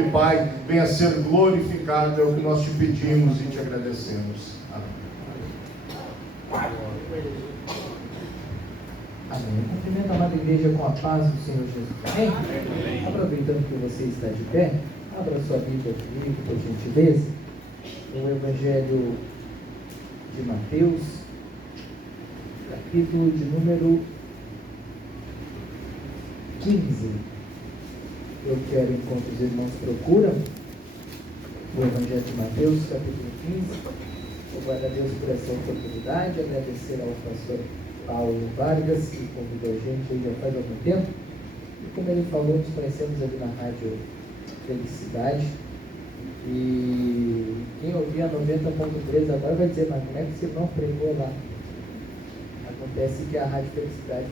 Pai, venha ser glorificado, é o que nós te pedimos e te agradecemos. Amém. Amém. Cumprimento a amada igreja com a paz do Senhor Jesus. Amém? Amém. Aproveitando que você está de pé, abra sua Bíblia comigo, por gentileza, no Evangelho de Mateus, capítulo de número 15. Eu quero, enquanto os irmãos procuram, o Evangelho de Mateus, capítulo 15. Louvar a Deus por essa oportunidade, agradecer ao pastor Paulo Vargas, que convidou a gente aí já faz algum tempo. E como ele falou, nos conhecemos ali na Rádio Felicidade. E quem ouvia 90.3 agora vai dizer, mas como é que esse irmão pregou lá? Acontece que a Rádio Felicidade,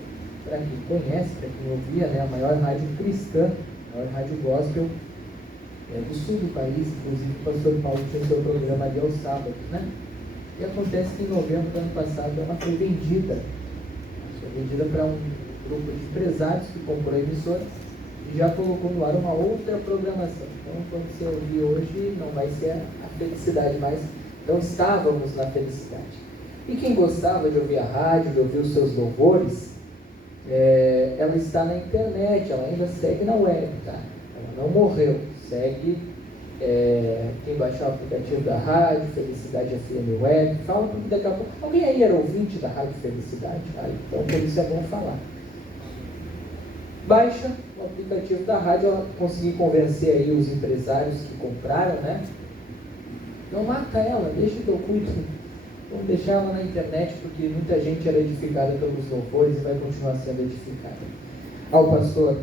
para quem conhece, para quem ouvia, né, a maior rádio cristã, a maior rádio gospel do sul do país. Inclusive o pastor Paulo tinha seu programa ali aos sábados, né? E acontece que em novembro do ano passado ela foi vendida para um grupo de empresários que comprou a emissora e já colocou no ar uma outra programação. Então, quando você ouvir hoje, não vai ser a Felicidade mais. Então, estávamos na Felicidade. E quem gostava de ouvir a rádio, de ouvir os seus louvores, ela está na internet, ela ainda segue na web, tá? Ela não morreu, segue. Quem baixar o aplicativo da rádio Felicidade FM Web, fala, porque daqui a pouco alguém aí era ouvinte da rádio Felicidade, então por isso é bom falar. Baixa o aplicativo da rádio, ela conseguir convencer aí os empresários que compraram, né? Não mata ela, deixa que eu cuido. Vamos deixar ela na internet, porque muita gente era edificada pelos louvores e vai continuar sendo edificada. Ao pastor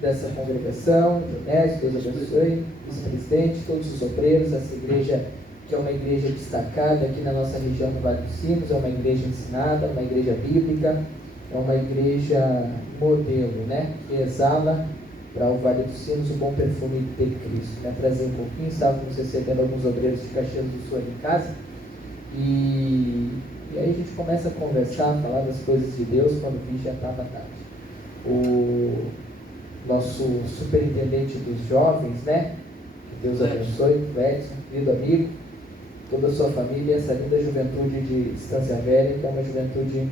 dessa congregação, Dionésio, Deus abençoe, vice-presidente, todos os obreiros, essa igreja que é uma igreja destacada aqui na nossa região do Vale dos Sinos, é uma igreja ensinada, uma igreja bíblica, é uma igreja modelo, né? Que exala para o Vale dos Sinos o bom perfume de Cristo. Me atrasei um pouquinho, estávamos recebendo alguns obreiros de Caxias do Sul ali em casa, e aí a gente começa a conversar, falar das coisas de Deus, quando vi já estava tarde. O nosso superintendente dos jovens, né? Que Deus abençoe, o Edson, querido amigo, toda a sua família, essa linda juventude de Estância Velha, que é uma juventude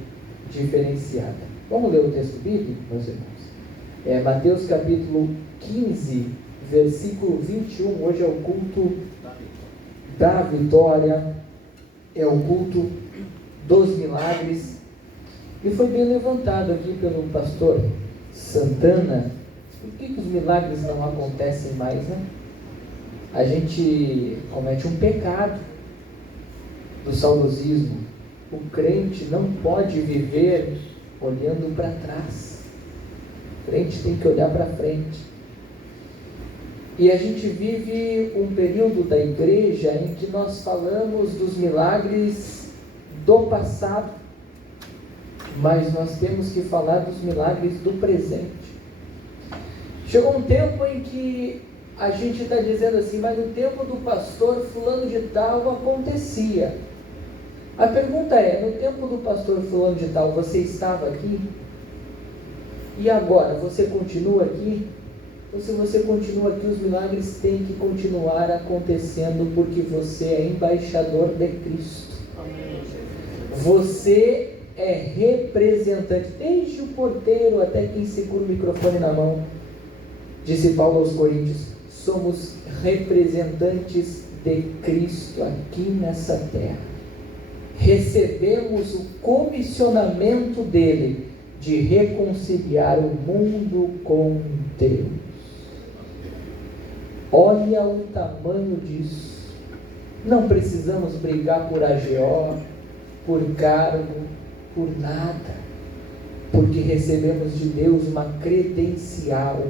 diferenciada. Vamos ler o texto bíblico, meus irmãos? Mateus capítulo 15, versículo 21. Hoje é o culto da vitória, é o culto dos milagres, e foi bem levantado aqui pelo pastor Santana. Por que os milagres não acontecem mais, né? A gente comete um pecado do saudosismo. O crente não pode viver olhando para trás. O crente tem que olhar para frente. E a gente vive um período da igreja em que nós falamos dos milagres do passado, mas nós temos que falar dos milagres do presente. Chegou um tempo em que a gente está dizendo assim, mas no tempo do pastor fulano de tal acontecia. A pergunta é, no tempo do pastor fulano de tal, você estava aqui? E agora, você continua aqui? Então, se você continua aqui, os milagres têm que continuar acontecendo, porque você é embaixador de Cristo. Amém. Você é representante, desde o porteiro até quem segura o microfone na mão. Disse Paulo aos Coríntios, somos representantes de Cristo aqui nessa terra. Recebemos o comissionamento dele de reconciliar o mundo com Deus. Olha o tamanho disso. Não precisamos brigar por AGO, por cargo, por nada, porque recebemos de Deus uma credencial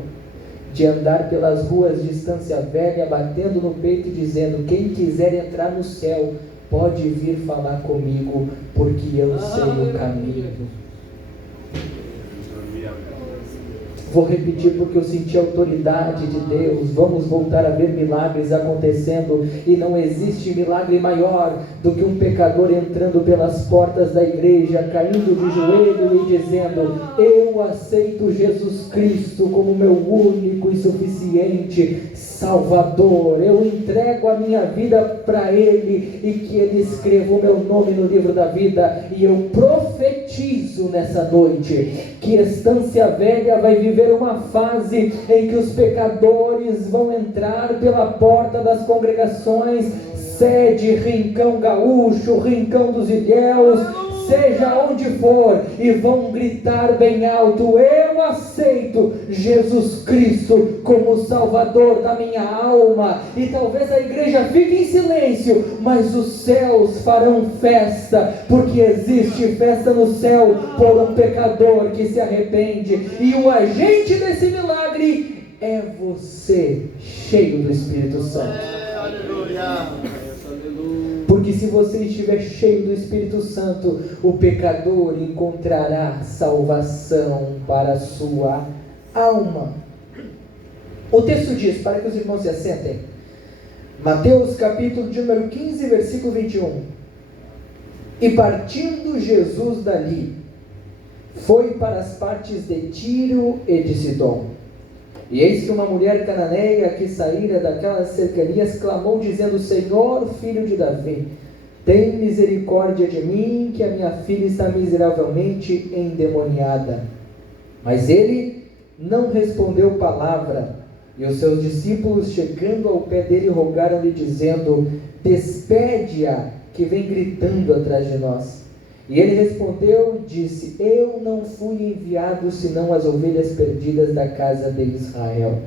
de andar pelas ruas de Estância Velha, batendo no peito e dizendo, quem quiser entrar no céu, pode vir falar comigo, porque eu sei o caminho. Vou repetir porque eu senti a autoridade de Deus. Vamos voltar a ver milagres acontecendo, e não existe milagre maior do que um pecador entrando pelas portas da igreja, caindo de joelho e dizendo: eu aceito Jesus Cristo como meu único e suficiente Salvador. Eu entrego a minha vida para Ele, e que Ele escreva o meu nome no livro da vida. E eu profetizo nessa noite que Estância Velha vai viver uma fase em que os pecadores vão entrar pela porta das congregações, sede, Rincão Gaúcho, Rincão dos Ilhéus, seja onde for, e vão gritar bem alto: eu aceito Jesus Cristo como Salvador da minha alma. E talvez a igreja fique em silêncio, mas os céus farão festa, porque existe festa no céu por um pecador que se arrepende. E o agente desse milagre é você, cheio do Espírito Santo. Porque se você estiver cheio do Espírito Santo, o pecador encontrará salvação para a sua alma. O texto diz, para que os irmãos se assentem, Mateus capítulo de número 15, versículo 21. E partindo Jesus dali, foi para as partes de Tiro e de Sidom. E eis que uma mulher cananeia que saíra daquelas cercanias clamou, dizendo: Senhor, filho de Davi, tem misericórdia de mim, que a minha filha está miseravelmente endemoniada. Mas ele não respondeu palavra. E os seus discípulos, chegando ao pé dele, rogaram-lhe, dizendo: despede-a, que vem gritando atrás de nós. E ele respondeu e disse: eu não fui enviado senão as ovelhas perdidas da casa de Israel.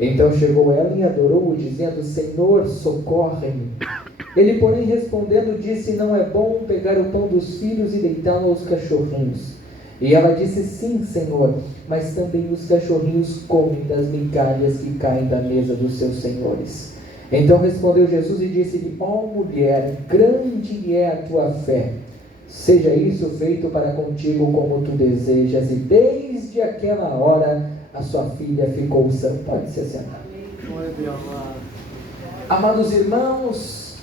Então chegou ela e adorou-o, dizendo: Senhor, socorre-me. Ele, porém, respondendo, disse: não é bom pegar o pão dos filhos e deitá-lo aos cachorrinhos. E ela disse: sim, Senhor, mas também os cachorrinhos comem das migalhas que caem da mesa dos seus senhores. Então respondeu Jesus e disse-lhe: ó mulher, grande é a tua fé. Seja isso feito para contigo como tu desejas. E desde aquela hora a sua filha ficou sã. Pode se assentar. Amados irmãos,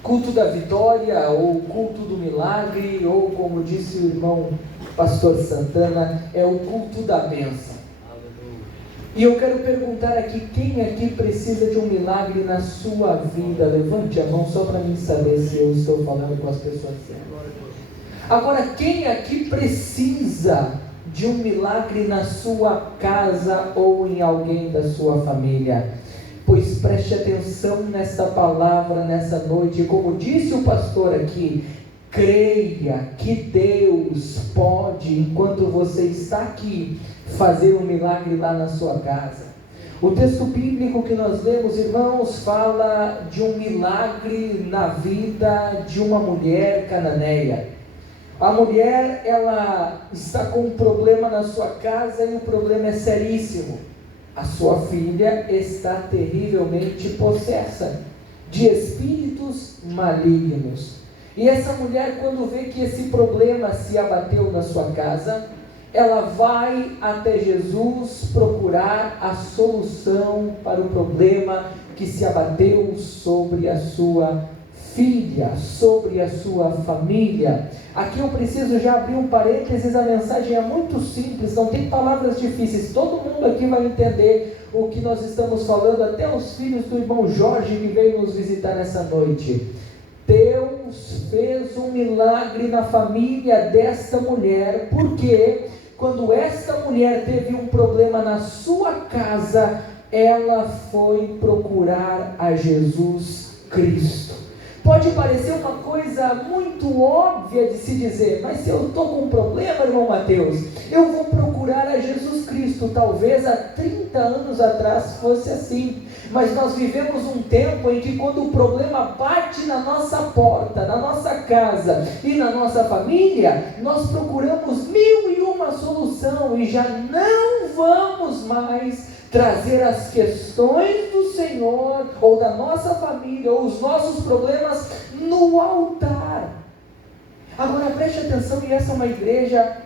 culto da vitória, ou culto do milagre, ou como disse o irmão pastor Santana, é o culto da bênção. E eu quero perguntar aqui, quem aqui precisa de um milagre na sua vida? Levante a mão só para mim saber se eu estou falando com as pessoas certas. Agora, quem aqui precisa de um milagre na sua casa ou em alguém da sua família? Pois preste atenção nessa palavra, nessa noite. Como disse o pastor aqui, creia que Deus pode, enquanto você está aqui, fazer um milagre lá na sua casa. O texto bíblico que nós lemos, irmãos, fala de um milagre na vida de uma mulher cananeia. A mulher, ela está com um problema na sua casa, e o problema é seríssimo. A sua filha está terrivelmente possessa de espíritos malignos. E essa mulher, quando vê que esse problema se abateu na sua casa, ela vai até Jesus procurar a solução para o problema que se abateu sobre a sua filha, sobre a sua família. Aqui eu preciso já abrir um parênteses, a mensagem é muito simples, não tem palavras difíceis, todo mundo aqui vai entender o que nós estamos falando, até os filhos do irmão Jorge que veio nos visitar nessa noite. Deus fez um milagre na família desta mulher, porque quando esta mulher teve um problema na sua casa, ela foi procurar a Jesus Cristo. Pode parecer uma coisa muito óbvia de se dizer, mas se eu estou com um problema, irmão Mateus, eu vou procurar a Jesus Cristo. Talvez há 30 anos atrás fosse assim, mas nós vivemos um tempo em que, quando o problema bate na nossa porta, na nossa casa e na nossa família, nós procuramos 1001 solução e já não vamos mais trazer as questões do Senhor, ou da nossa família, ou os nossos problemas no altar. Agora preste atenção, e essa é uma igreja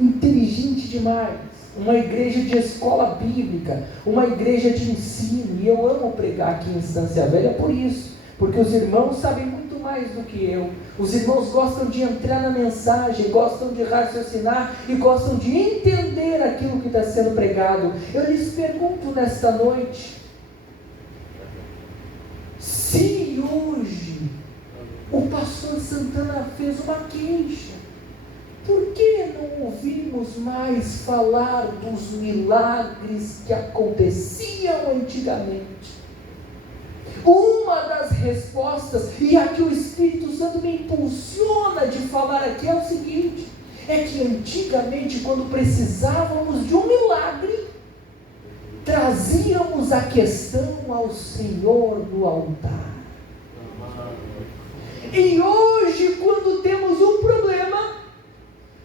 inteligente demais. uma igreja de escola bíblica, uma igreja de ensino. E eu amo pregar aqui em Estância Velha por isso, porque os irmãos sabem muito mais do que eu. Os irmãos gostam de entrar na mensagem, gostam de raciocinar e gostam de entender aquilo que está sendo pregado. Eu lhes pergunto nesta noite, se hoje o pastor Santana fez uma queixa, por que não ouvimos mais falar dos milagres que aconteciam antigamente? Uma das respostas, e a que o Espírito Santo me impulsiona de falar aqui, é o seguinte: é que antigamente, quando precisávamos de um milagre, trazíamos a questão ao Senhor no altar. E hoje, quando temos um problema,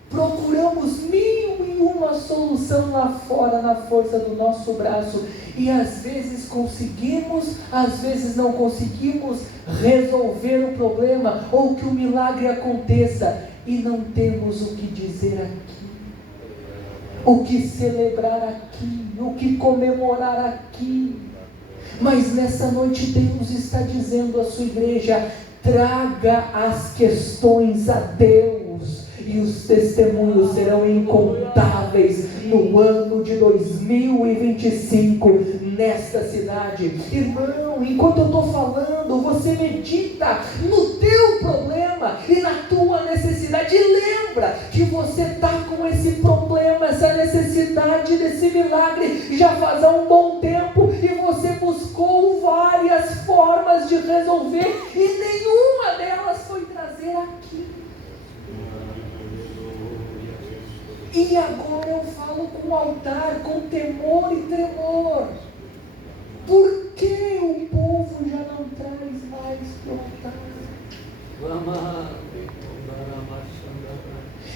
procuramos 1001 solução lá fora, na força do nosso braço, e às vezes conseguimos, às vezes não conseguimos resolver o problema, ou que o milagre aconteça, e não temos o que dizer aqui, o que celebrar aqui, o que comemorar aqui. Mas nessa noite Deus está dizendo à sua igreja: traga as questões a Deus, e os testemunhos serão incontáveis no ano de 2025 nesta cidade. Irmão, enquanto eu estou falando, você medita no teu problema e na tua necessidade, e lembra que você está com esse problema, essa necessidade desse milagre já faz um bom tempo, e você buscou várias formas de resolver, e nenhuma delas foi trazer aqui. E agora eu falo com o altar, com temor e tremor. Por que o povo já não traz mais para o altar?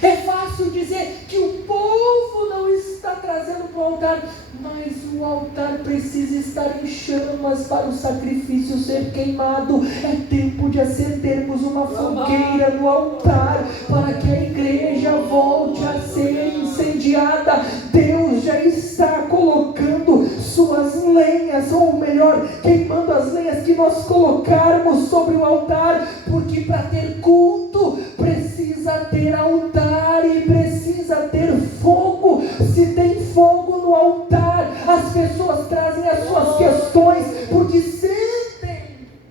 É fácil dizer que o povo não está trazendo para o altar, mas o altar precisa estar em chamas para o sacrifício ser queimado. É tempo de acendermos uma fogueira no altar, para que a igreja volte a ser incendiada. Deus já está colocando suas lenhas, ou melhor, queimando as lenhas que nós colocarmos sobre o altar, porque para ter culto precisa ter altar e precisa ter fogo. Se tem fogo no altar, as pessoas trazem as suas questões, porque sentem.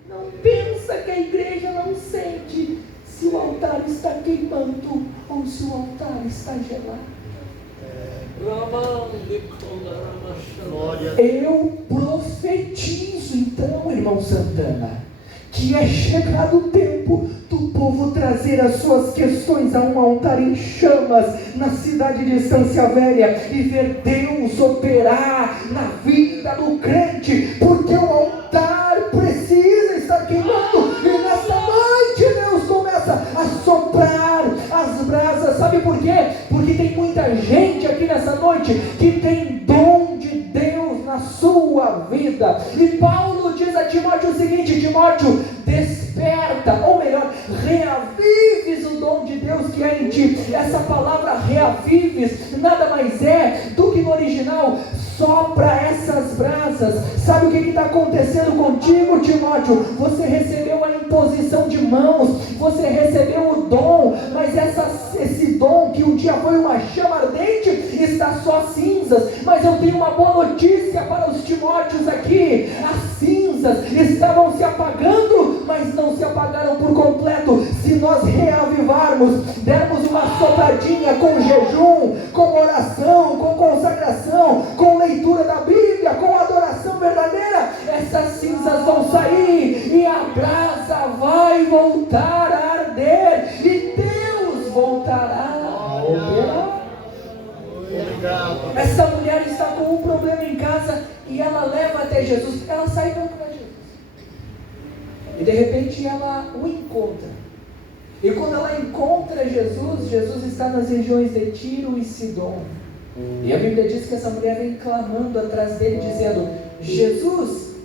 Não pensa que a igreja não sente se o altar está queimando ou se o altar está gelado. Eu profetizo então, irmão Santana, que é chegado o tempo do povo trazer as suas questões a um altar em chamas na cidade de Estância Velha e ver Deus operar na vida do crente, porque o altar precisa estar queimando, e nessa noite Deus começa a soprar as brasas. Sabe por quê? Porque tem muita gente aqui nessa noite que tem dom de Deus na sua vida, e Paulo diz a Timóteo o seguinte: Timóteo, desperta, ou melhor, reavives o dom de Deus que é em ti. Essa palavra reavives nada mais é do que no original sopra essas brasas. Sabe o que está acontecendo contigo, Timóteo? Você recebeu a imposição de mãos, você recebeu o dom, mas esse dom que um dia foi uma chama ardente está só cinzas. Mas eu tenho uma boa notícia para os Timóteos aqui: as cinzas estavam se apagando, mas não se apagaram por completo. Se nós reavivarmos, dermos uma sopradinha com jejum, com oração, com consagração, com leitura da Bíblia, com adoração verdadeira, essas cinzas vão sair e a brasa vai voltar a arder, e Deus voltará a operar. Essa mulher está com um problema em casa e ela leva até Jesus. Ela sai para procurar Jesus, e de repente ela o encontra. E quando ela encontra Jesus, Jesus está nas regiões de Tiro e Sidom. E a Bíblia diz que essa mulher vem clamando atrás dele, dizendo: Jesus,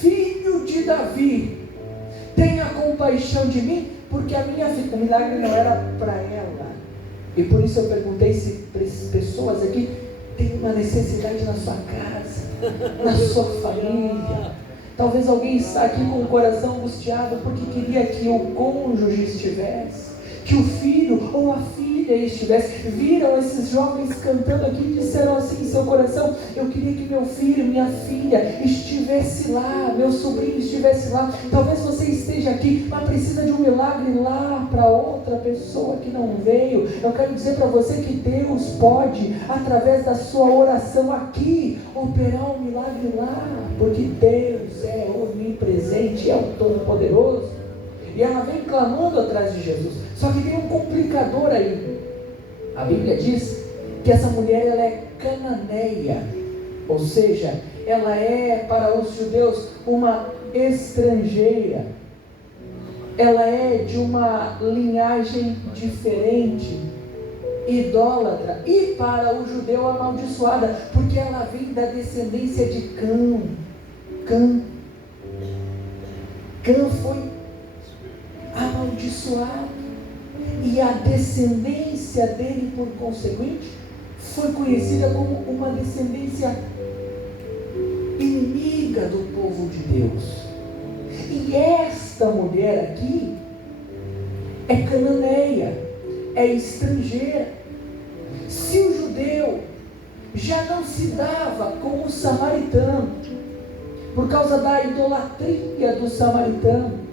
filho de Davi, tenha compaixão de mim, porque a minha filha... O milagre não era para ela. E por isso eu perguntei se pessoas aqui tem uma necessidade na sua casa, na sua família. Talvez alguém está aqui com o coração angustiado porque queria que o cônjuge estivesse, que o filho ou a filha estivesse. Viram esses jovens cantando aqui e disseram assim em seu coração: eu queria que meu filho, minha filha estivesse lá, meu sobrinho estivesse lá. Talvez você esteja aqui, mas precisa de um milagre lá para outra pessoa que não veio. Eu quero dizer para você que Deus pode, através da sua oração aqui, operar um milagre lá, porque Deus é onipresente, é o Todo-Poderoso. E ela vem clamando atrás de Jesus. Só que tem um complicador aí. A Bíblia diz que essa mulher, ela é cananeia, ou seja, ela é para os judeus uma estrangeira. Ela é de uma linhagem diferente, idólatra, e para o judeu amaldiçoada, porque ela vem da descendência de Cã. Cã foi amaldiçoado, e a descendência dele, por conseguinte, foi conhecida como uma descendência inimiga do povo de Deus. E esta mulher aqui é cananeia, é estrangeira. Se o judeu já não se dava com o samaritano, por causa da idolatria do samaritano,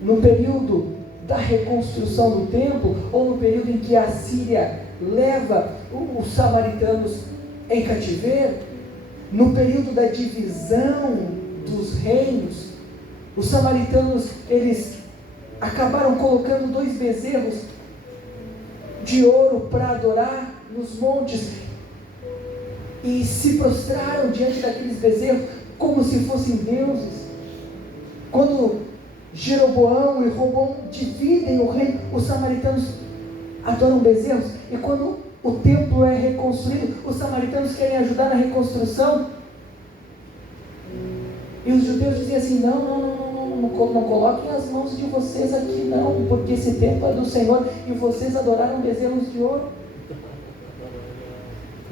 no período da reconstrução do templo, ou no período em que a Síria leva os samaritanos em cativeiro, no período da divisão dos reinos, os samaritanos, eles acabaram colocando 2 bezerros de ouro para adorar nos montes, e se prostraram diante daqueles bezerros como se fossem deuses. Quando Jeroboão e Roboão dividem o reino, os samaritanos adoram bezerros, e quando o templo é reconstruído, os samaritanos querem ajudar na reconstrução, e os judeus dizem assim: não coloquem as mãos de vocês aqui não, porque esse templo é do Senhor, e vocês adoraram bezerros de ouro,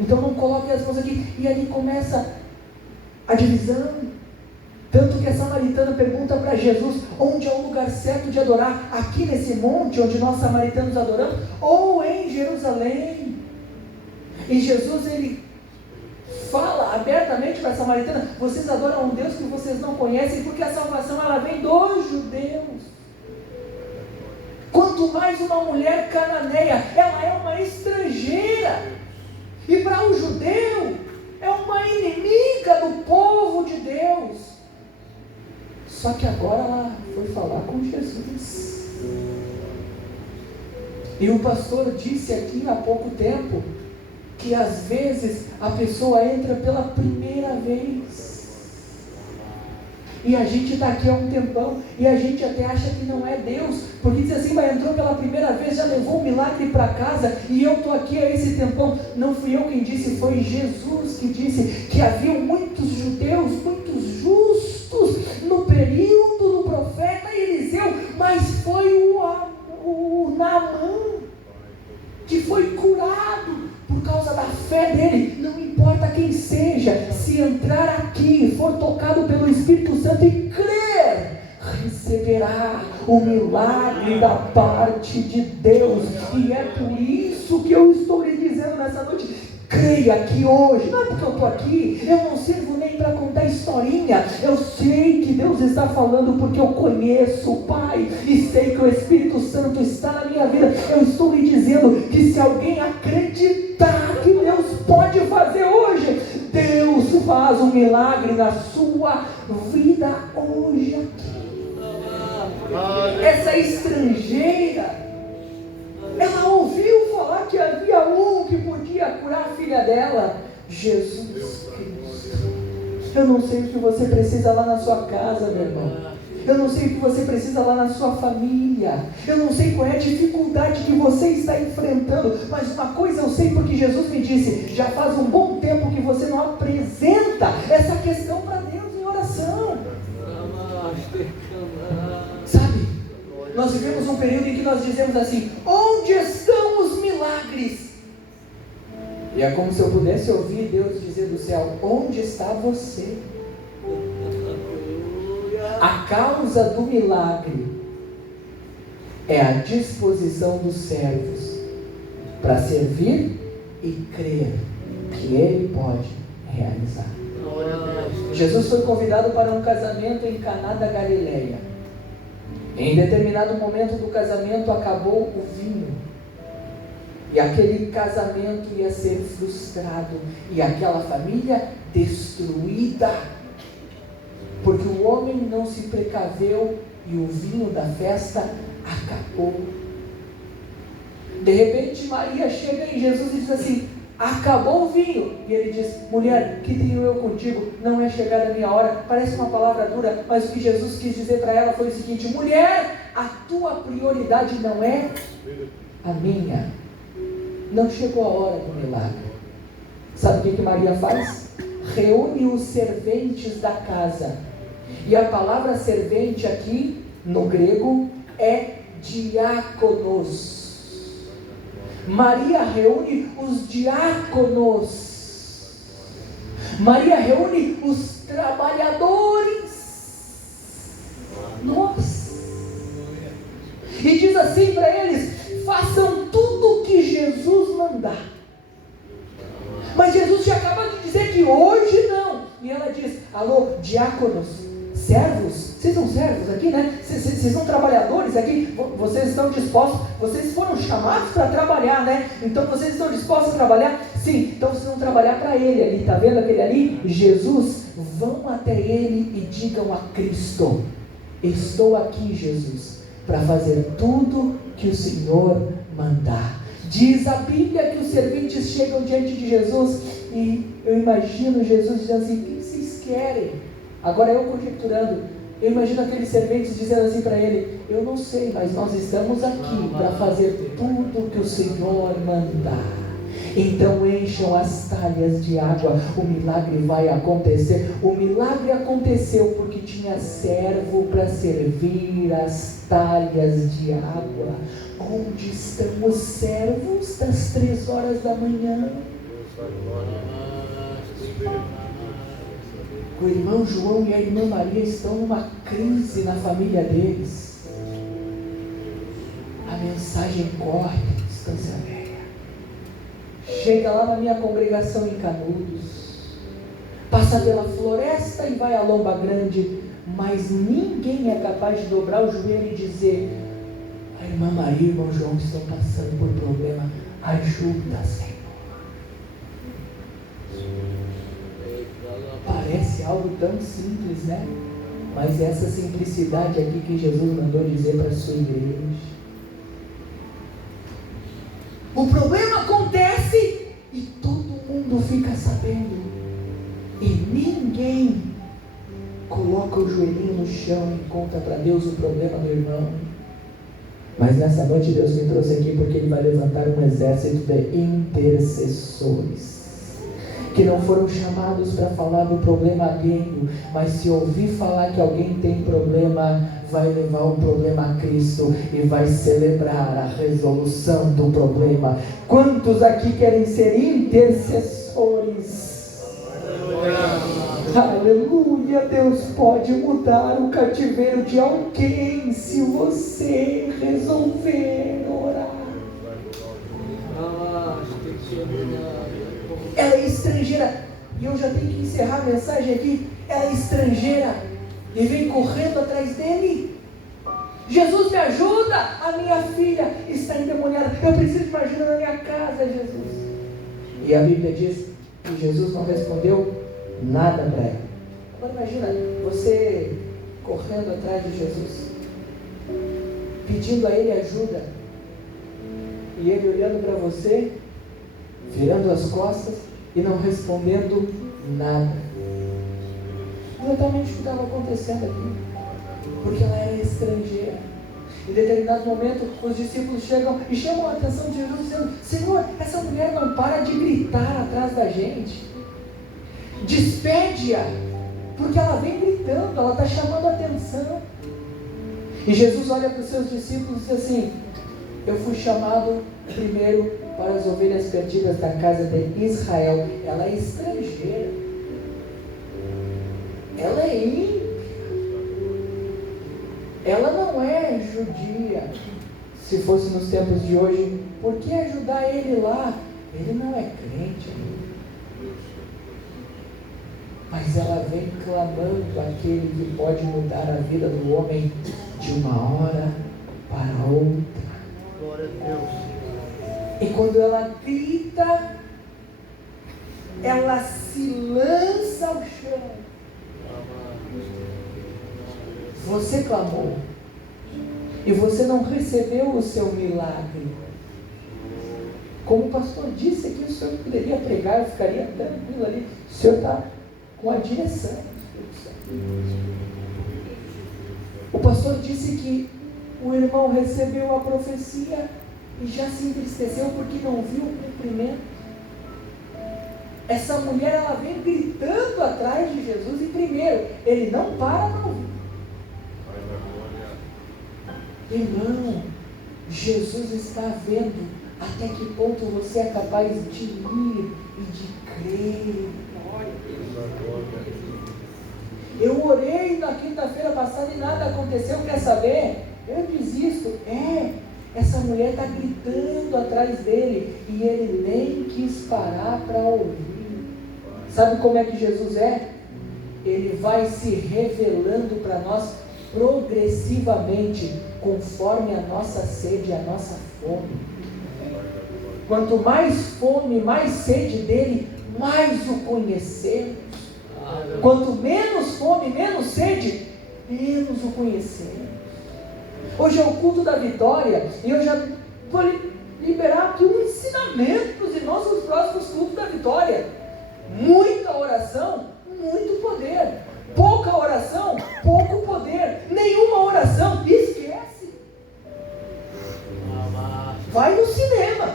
então não coloquem as mãos aqui. E ali começa a divisão. Tanto que a samaritana pergunta para Jesus: onde é o lugar certo de adorar? Aqui nesse monte onde nós samaritanos adoramos, ou em Jerusalém? E Jesus, ele fala abertamente para a samaritana: vocês adoram um Deus que vocês não conhecem, porque a salvação, ela vem dos judeus. Quanto mais uma mulher cananeia, ela é uma estrangeira, e para o judeu é uma inimiga do povo de Deus. Só que agora ela foi falar com Jesus. E o pastor disse aqui há pouco tempo que às vezes a pessoa entra pela primeira vez. E a gente está aqui há um tempão, e a gente até acha que não é Deus, porque diz assim: mas entrou pela primeira vez, já levou um milagre para casa, e eu estou aqui há esse tempão. Não fui eu quem disse, foi Jesus que disse que havia muitos judeus, muitos justos, no período do profeta Eliseu, mas foi o Naamã que foi curado por causa da fé dele. Não importa quem seja, se entrar aqui, for tocado pelo Espírito Santo e crer, receberá o milagre da parte de Deus. E é por isso que eu estou lhe dizendo nessa noite: creia que hoje, não é porque eu estou aqui, eu não sirvo nem para contar historinha, eu sei que Deus está falando porque eu conheço o Pai, e sei que o Espírito Santo está na minha vida. Eu estou lhe dizendo que se alguém acreditar que Deus pode fazer hoje, Deus faz um milagre na sua vida hoje aqui. Essa estrangeira, ela ouviu falar que havia um que podia curar a filha dela, Jesus Cristo. Eu não sei o que você precisa lá na sua casa, meu irmão. Eu não sei o que você precisa lá na sua família. Eu não sei qual é a dificuldade que você está enfrentando. Mas uma coisa eu sei, porque Jesus me disse: já faz um bom tempo que você não apresenta essa questão para Deus em oração. Sabe? Nós vivemos um período em que nós dizemos assim: onde estão os milagres? E é como se eu pudesse ouvir Deus dizer do céu: onde está você? A causa do milagre é a disposição dos servos para servir e crer que Ele pode realizar. Jesus foi convidado para um casamento em Caná da Galileia. Em determinado momento do casamento acabou o vinho. E aquele casamento ia ser frustrado. E aquela família destruída. Porque o homem não se precaveu e o vinho da festa acabou. De repente Maria chega em Jesus e diz assim: acabou o vinho. E ele diz: mulher, que tenho eu contigo? Não é chegada a minha hora. Parece uma palavra dura, mas o que Jesus quis dizer para ela foi o seguinte: mulher, a tua prioridade não é a minha. Não chegou a hora do milagre. Sabe o que Maria faz? Reúne os serventes da casa. E a palavra servente aqui, no grego, é diáconos. Maria reúne os diáconos. Maria reúne os trabalhadores. Nós. E diz assim para eles: façam tudo o que Jesus mandar. Mas Jesus tinha acabado de dizer que hoje não. E ela diz: alô, diáconos, servos, vocês são servos aqui, né? Vocês são trabalhadores aqui, vocês estão dispostos, vocês foram chamados para trabalhar, né? Então vocês estão dispostos a trabalhar? Sim, então vocês vão trabalhar para Ele ali, tá vendo aquele ali? Jesus, vão até Ele e digam a Cristo: estou aqui, Jesus, para fazer tudo que o Senhor mandar. Diz a Bíblia que os serventes chegam diante de Jesus e eu imagino Jesus dizendo assim: o que vocês querem? Agora eu conjecturando, eu imagino aqueles serventes dizendo assim para ele: eu não sei, mas nós estamos aqui para fazer tudo que o Senhor mandar. Então encham as talhas de água, o milagre vai acontecer. O milagre aconteceu porque tinha servo para servir as talhas de água. Onde estão os servos das 3 horas da manhã? O irmão João e a irmã Maria estão numa crise na família deles. A mensagem corre, Estância Velha. Chega lá na minha congregação em Canudos, passa pela floresta e vai à Lomba Grande, mas ninguém é capaz de dobrar o joelho e dizer: a irmã Maria e o irmão João estão passando por problema, ajuda, Senhor. Parece algo tão simples, né? Mas essa simplicidade aqui que Jesus mandou dizer para a sua igreja. O problema acontece e todo mundo fica sabendo. E ninguém coloca o joelhinho no chão e conta para Deus o problema do irmão. Mas nessa noite Deus me trouxe aqui porque Ele vai levantar um exército de intercessores que não foram chamados para falar do problema alheio, mas se ouvir falar que alguém tem problema, vai levar o problema a Cristo e vai celebrar a resolução do problema. Quantos aqui querem ser intercessores? Aleluia! Deus pode mudar o cativeiro de alguém se você resolver orar. Ela é estrangeira, e eu já tenho que encerrar a mensagem aqui. Ela é estrangeira e vem correndo atrás dele. Jesus, me ajuda, a minha filha está endemoniada, eu preciso de uma ajuda na minha casa, Jesus. E a Bíblia diz que Jesus não respondeu nada para ela. Agora imagina você correndo atrás de Jesus, pedindo a Ele ajuda, e Ele olhando para você, virando as costas e não respondendo nada. Exatamente o que estava acontecendo aqui, porque ela era estrangeira. Em determinado momento, os discípulos chegam e chamam a atenção de Jesus, dizendo: Senhor, essa mulher não para de gritar atrás da gente, despede-a, porque ela vem gritando, ela está chamando a atenção. E Jesus olha para os seus discípulos e diz assim: eu fui chamado primeiro para as ovelhas perdidas da casa de Israel. Ela é estrangeira. Ela é ímpia. Ela não é judia. Se fosse nos tempos de hoje, por que ajudar ele lá? Ele não é crente ainda. Mas ela vem clamando aquele que pode mudar a vida do homem de uma hora para outra. Glória a Deus. E quando ela grita, ela se lança ao chão. Você clamou e você não recebeu o seu milagre. Como o pastor disse aqui, o senhor poderia pregar, eu ficaria tranquilo ali. O senhor está com a direção. O pastor disse que o irmão recebeu a profecia e já se entristeceu porque não viu o cumprimento. Essa mulher, ela vem gritando atrás de Jesus e primeiro, ele não para para ouvir. Irmão, Jesus está vendo até que ponto você é capaz de ir e de crer. Eu orei na quinta-feira passada e nada aconteceu, quer saber? Eu desisto. Essa mulher está gritando atrás dele e ele nem quis parar para ouvir. Sabe como é que Jesus é? Ele vai se revelando para nós progressivamente, conforme a nossa sede e a nossa fome. Quanto mais fome, mais sede dele, mais o conhecemos. Quanto menos fome, menos sede, menos o conhecemos. Hoje é o culto da vitória e eu já vou liberar aqui um ensinamento para os irmãos nos próximos cultos da vitória. Muita oração, muito poder. Pouca oração, pouco poder. Nenhuma oração, esquece. Vai no cinema,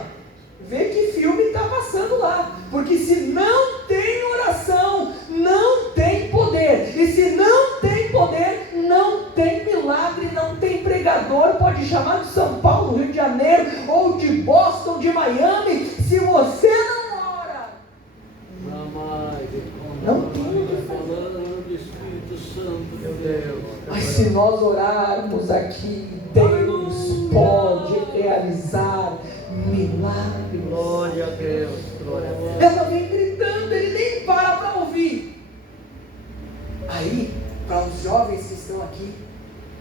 vê que filme está passando lá. Porque se não tem oração, não tem poder. E se não tem poder, não tem milagre, não tem pregador. Pode chamar de São Paulo, Rio de Janeiro, ou de Boston, de Miami. Se você não ora, não tem o que fazer. Espírito Santo, meu Deus. Mas se nós orarmos aqui, Deus pode realizar milagres. Glória a Deus, glória a Deus. Ela vem gritando, ele nem para ouvir. Aí, para os jovens que estão aqui,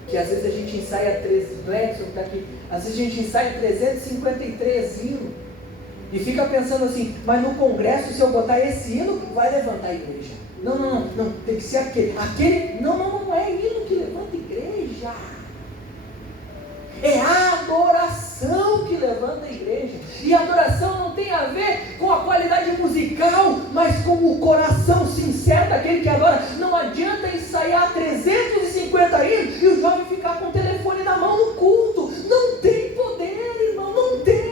que às vezes a gente ensaia está aqui, às vezes a gente ensaia 353 hinos, e fica pensando assim, mas no congresso, se eu botar esse hino, vai levantar a igreja. Não, tem que ser aquele, não é hino que levanta a igreja, é a adoração que levanta a igreja. E a adoração não tem a ver com a qualidade musical, mas com o coração sincero daquele que adora. Não adianta ensaiar 350 hinos e o jovem ficar com o telefone na mão no culto. Não tem poder, irmão, não tem.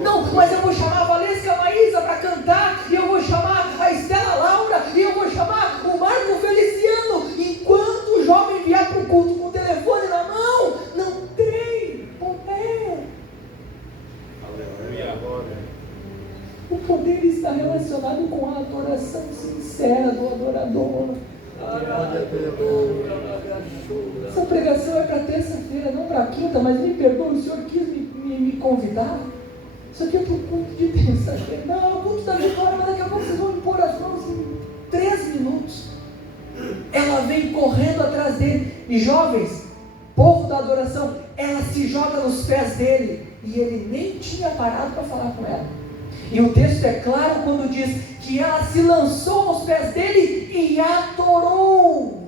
Não, mas eu vou chamar a Valesca Maísa para cantar, e eu vou chamar a Estela Laura, e eu vou chamar o Marco Feliciano. Enquanto o jovem vier para o culto com o telefone na mão, não tem poder. O poder está relacionado com a adoração sincera do adorador. Essa pregação é para terça-feira, não para quinta, mas me perdoe, o senhor quis me convidar. Isso aqui é para o culto de terça-feira. Não, o culto da vitória, mas daqui a pouco vocês vão impor as mãos em 3 minutos. Ela vem correndo atrás dele. E jovens, povo da adoração, ela se joga nos pés dele. E ele nem tinha parado para falar com ela. E o texto é claro quando diz que ela se lançou aos pés dele e adorou.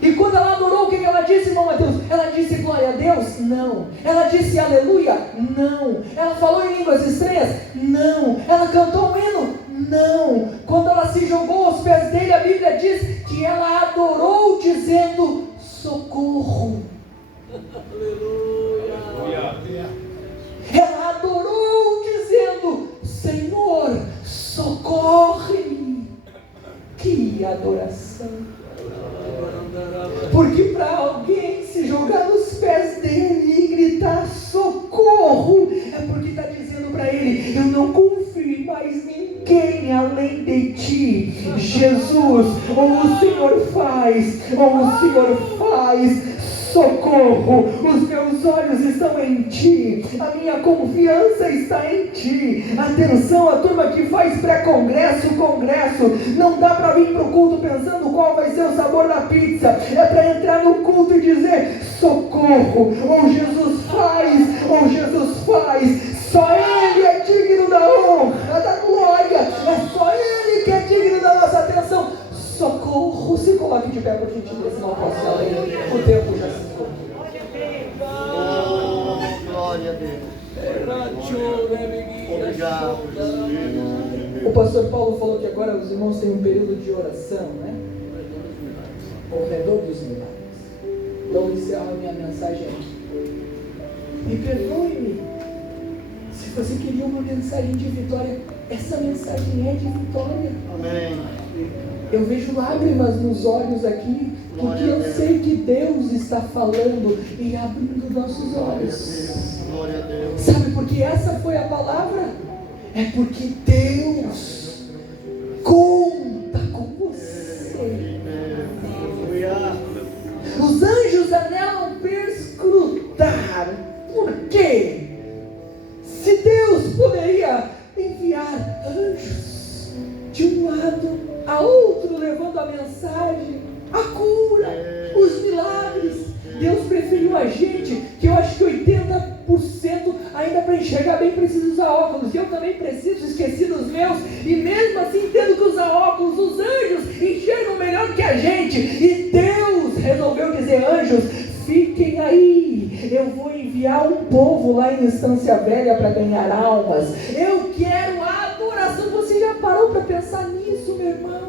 E quando ela adorou, o que ela disse, irmão Mateus? Ela disse glória a Deus? Não. Ela disse aleluia? Não. Ela falou em línguas estranhas? Não. Ela cantou um hino? Não. Quando ela se jogou aos pés dele, a Bíblia diz que ela adorou dizendo socorro. Aleluia. Ela adorou dizendo Senhor, socorre-me. Que adoração. Porque para alguém se jogar nos pés dele e gritar socorro, quem além de ti, Jesus, ou o Senhor faz socorro. Os meus olhos estão em ti, a minha confiança está em ti. Atenção, a turma que faz pré-congresso, congresso, não dá para vir para o culto pensando qual vai ser o sabor da pizza, é para entrar no culto e dizer socorro, ou Jesus faz, só Ele é digno da honra, da glória, é só Ele que é digno da nossa atenção. Socorro, se coloque de pé por gentileza, não posso falar aí, o tempo já se foi. Oh, glória a Deus. Obrigado. O pastor Paulo falou que agora os irmãos têm um período de oração, né? Ao redor dos milagres. Então eu encerro a minha mensagem aqui. E perdoe-me, se você queria uma mensagem de vitória, essa mensagem é de vitória. Amém. Eu vejo lágrimas nos olhos aqui, porque eu sei que Deus está falando e abrindo nossos olhos. Glória a Deus. Sabe por que essa foi a palavra? É porque Deus conta com você. Aleluia. Os anjos anelam perscrutar. Por quê? Se Deus poderia enviar anjos de um lado a outro, levando a mensagem, a cura, os milagres, Deus preferiu a gente, que eu acho que 80% ainda para enxergar bem precisa usar óculos, e eu também preciso, esqueci dos meus, e mesmo assim tendo que usar óculos, os anjos enxergam melhor que a gente, e Deus resolveu dizer: anjos, fiquem aí, eu vou enviar um povo lá em Estância Velha para ganhar almas, eu quero a adoração. Você já parou para pensar nisso, meu irmão?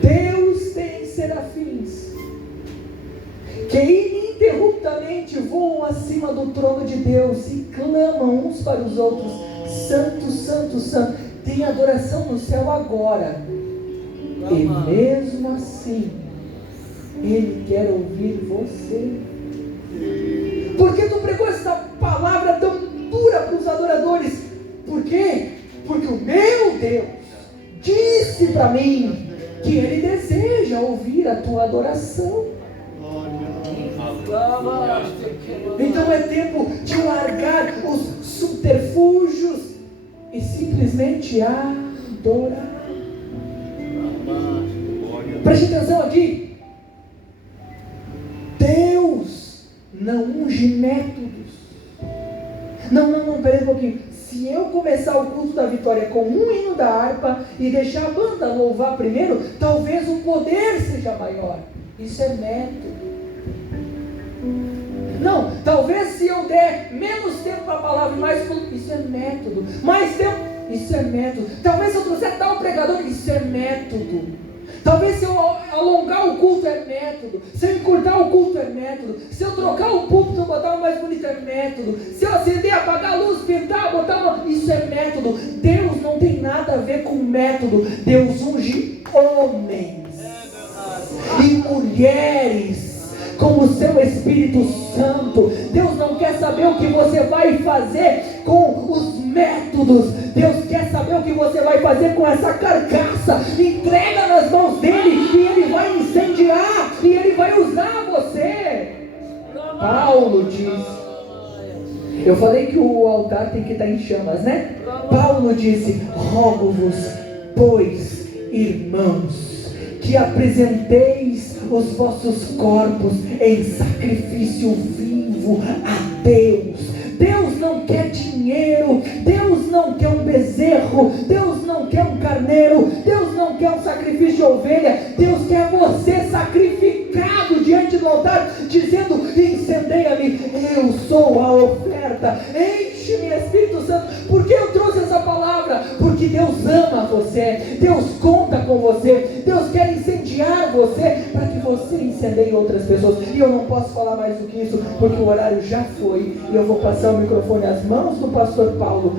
Deus tem serafins que ininterruptamente voam acima do trono de Deus e clamam uns para os outros: santo, santo, santo. Tem adoração no céu agora, e mesmo assim Ele quer ouvir você. Por que tu pregou essa palavra tão dura para os adoradores? Por quê? Porque o meu Deus disse para mim que Ele deseja ouvir a tua adoração. Então é tempo de largar os subterfúgios e simplesmente adorar. Preste atenção aqui. Deus não unge métodos. Não, peraí um pouquinho. Se eu começar o culto da vitória com um hino da harpa e deixar a banda louvar primeiro, talvez o poder seja maior. Isso é método. Não, talvez se eu der menos tempo para a palavra e mais, isso é método. Mais tempo, isso é método. Talvez se eu trouxer tal pregador, isso é método. Talvez se eu alongar o culto é método, se eu encurtar o culto é método, se eu trocar o púlpito e botar um mais bonito é método, se eu acender, apagar a luz, pintar, botar uma... isso é método. Deus não tem nada a ver com método. Deus unge homens e mulheres com o seu Espírito Santo. Deus não quer saber o que você vai fazer com os métodos. Deus quer saber o que você vai fazer com essa carcaça. Entrega nas mãos dele e ele vai incendiar e ele vai usar você. Paulo disse, eu falei que o altar tem que estar em chamas, né? Paulo disse: rogo-vos, pois, irmãos, que apresenteis os vossos corpos em sacrifício vivo a Deus. Deus não quer dinheiro, Deus não quer um bezerro, Deus não quer um carneiro, Deus não quer um sacrifício de ovelha. Deus quer você sacrificado diante do altar, dizendo: incendeia-me, eu sou a oferta, enche-me, Espírito Santo. Por que eu trouxe essa palavra? Porque Deus ama você, Deus conta com você, Deus quer incendiar você, para que você incendeie outras pessoas. E eu não posso falar mais do que isso, porque o horário já foi, e eu vou passar o microfone às mãos do pastor Paulo.